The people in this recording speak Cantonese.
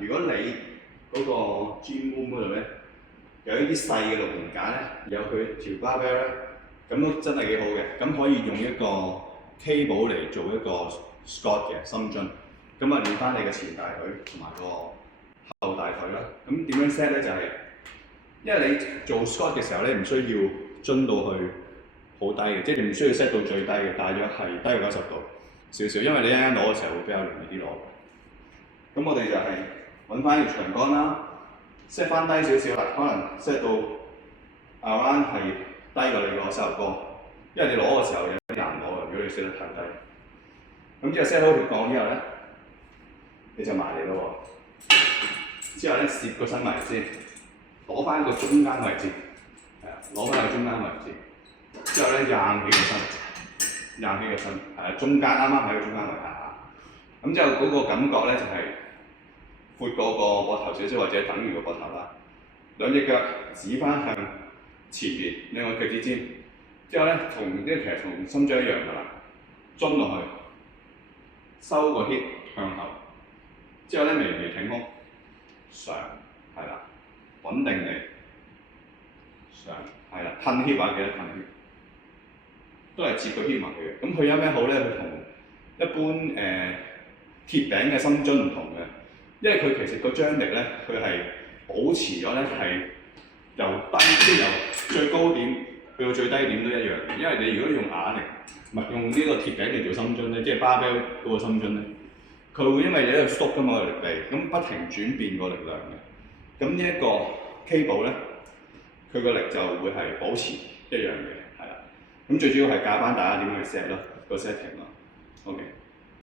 如果你嗰個 gym room 嗰度咧有呢啲細嘅六連架咧，有佢條 barbell 咧，咁都真係幾好嘅。咁可以用一個 cable 嚟做一個 squat 嘅深蹲，咁啊練翻你嘅前大腿同埋個後大腿啦。咁點樣 set 咧？就係、因為你做 squat 嘅時候咧，唔需要蹲到去好低嘅，即係你唔需要 set 到最低嘅，大約係低過90度少少，因為你一陣間攞嘅時候會比較容易啲攞。咁我哋就係揾翻條長桿啦 ，set 翻低少少啦，可能 set 到around 係低過你個膝頭哥，因為你攞嘅時候有啲難攞嘅，如果你 set 得太低。咁之後 set 好條桿之後咧，你就埋嚟咯喎。之後咧攝個身埋先，攞翻個中間位置，係啊，攞翻個中間位置。之後咧硬起個身，硬起個身，係啊，中間啱啱喺個中間位下。咁之後嗰個感覺咧就係、闊過個膊頭少少，或者等於個膊頭啦。兩隻腳指翻向前邊，兩個腳趾尖。之後咧其實同深蹲一樣㗎啦，蹲落去，收個 hip 向後。之後咧微微挺胸，上，係啦，穩定地上，係啦，褪 hip 啊，記得褪 hip， 都係接個 hip 埋嘅。咁佢有咩好咧？佢同一般鐵餅嘅深蹲唔同嘅。因為佢其實個張力咧，佢係保持咗咧係由低即係由最高點去到最低點都一樣嘅。因為你如果用啞鈴，唔係用呢個鐵餅嚟做深蹲咧，即係 barbell 嗰個深蹲咧，佢會因為你喺度縮㗎嘛個力臂，咁不停轉變個力量嘅。咁呢一個 cable 咧，佢個力就會係保持一樣嘅，係啦。咁最主要係教翻大家點樣去 set 咯，個 setting 咯。OK。